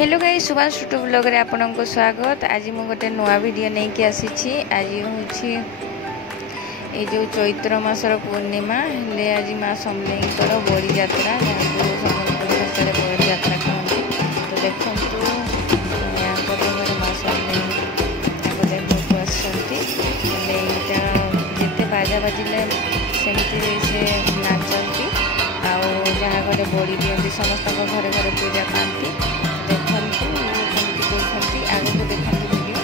Hello guys, Subhash टुटु blog रे आपनको स्वागत। आज मु गोटे नुआ वीडियो नहीं कि आसी। आज हूँ ये जो चैत्र मासर पूर्णिमा हेले आज माँ समलेईंकर बड़ी यात्रा जहाँ सम्बलपुर भाषा बड़ी यात्रा कहते। तो देखो माँ समलेई देखा आसते जिते बाजा बाजिले सेमती से नाचती आउ जहाँ घरे बड़ी दिखती समस्त घरे घरे पूजा पाती। देखते आगे देखते वीडियो।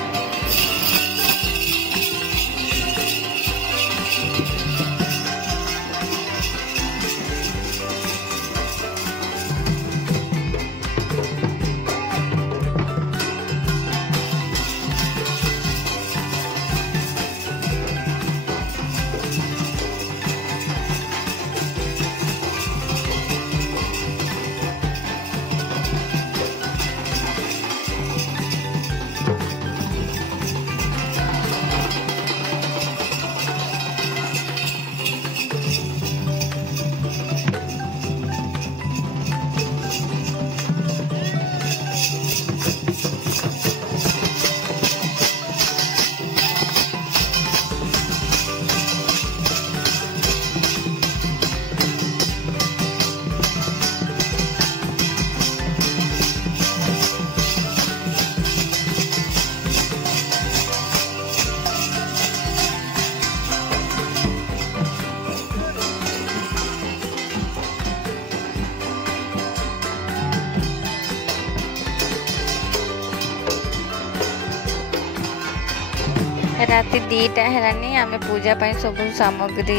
राति 2टा हेलानी आमे पूजा पाई सब सामग्री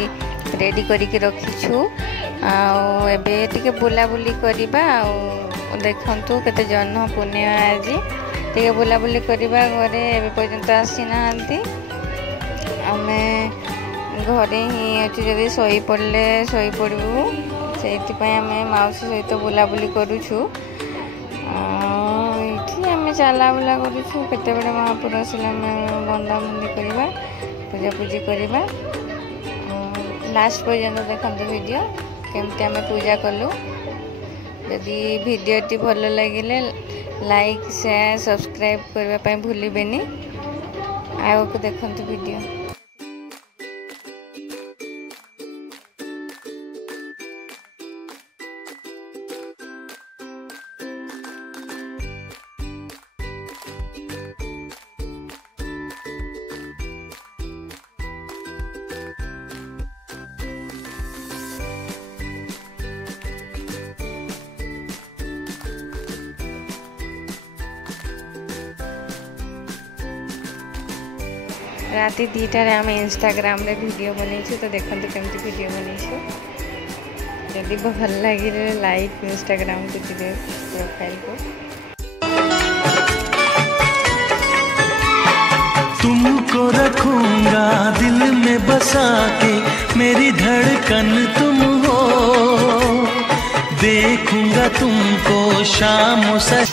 रेडी करिके रखीछु। एबे टिके बुलाबुली करबा। देखंतु केते जन पुण्य आज टिके बुलाबुली करबा। घरे एबे पर्यंत आसी नांती। आमे घरे ही अछि, जदी सोई पड़ले सोई पड़बू सेति पय आमे माउसी सहित बुलाबुली करूछु। आमे चला बुला करूछु। केते बड़े महापुरुष आसिले बंदा बंदी करबा, पूजा पूजी करबा। लास्ट पर्यंत देखंतु वीडियो केमती आमे पूजा कलु। यदि वीडियोटी भल लगिले लाइक शेयर सब्सक्राइब करबा पय भूलिबेनी। आगो देखंतु वीडियो। राति 2टारे आम इंस्टाग्राम रे वीडियो बनईछु। तो देखते केमती वीडियो बनईछु। जदि भल लगे लाइक इंस्टाग्राम को दिए प्रोफाइल को। तुमको रखूंगा दिल में बसा के, मेरी धड़कन तुम हो। देखूंगा तुमको शाम से।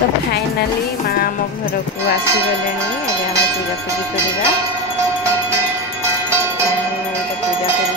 तो फाइनाली माँ आम घर को आसीगले। आम पूजा पूजी करवा। पूजा कर